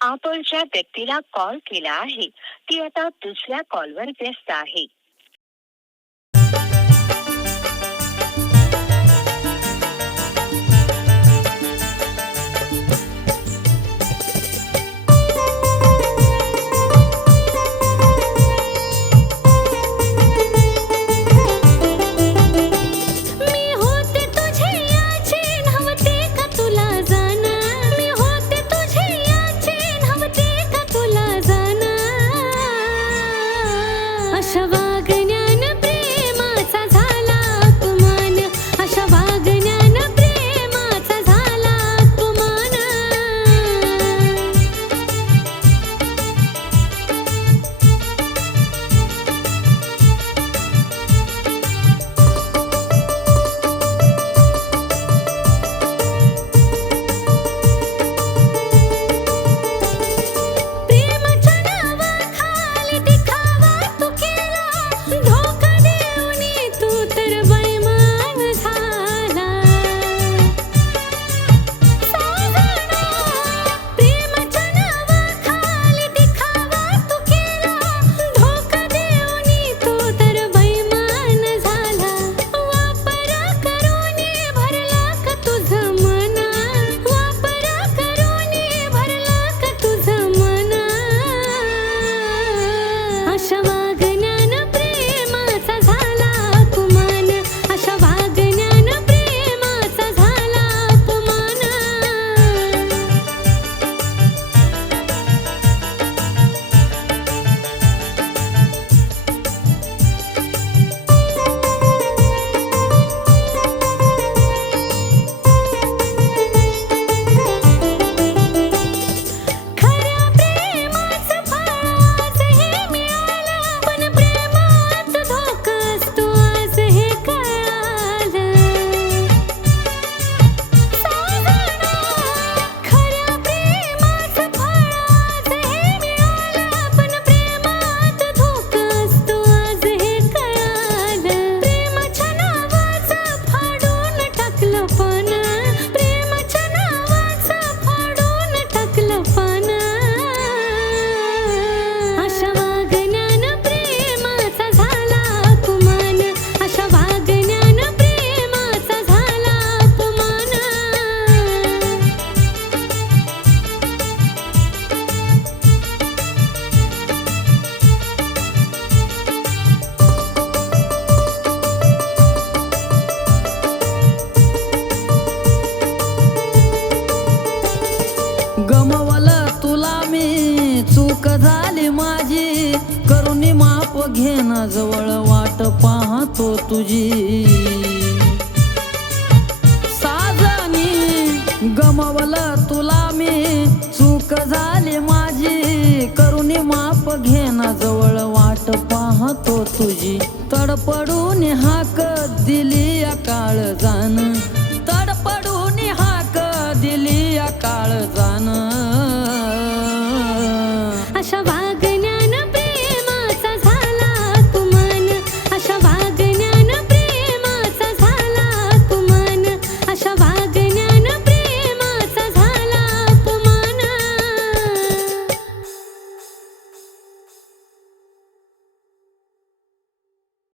आपण ज्या व्यक्तीला कॉल केला आहे. ती आता दुसऱ्या कॉलवर व्यस्त आहे. चूक झाली माझी. करून माप घेण जवळ वाट पाहतो तुझी. साजानी गमवलं तुला मी. चूक झाली माझी. करून माप घेण जवळ वाट पाहतो तुझी. तडपडून हाक दिली अकाळ जा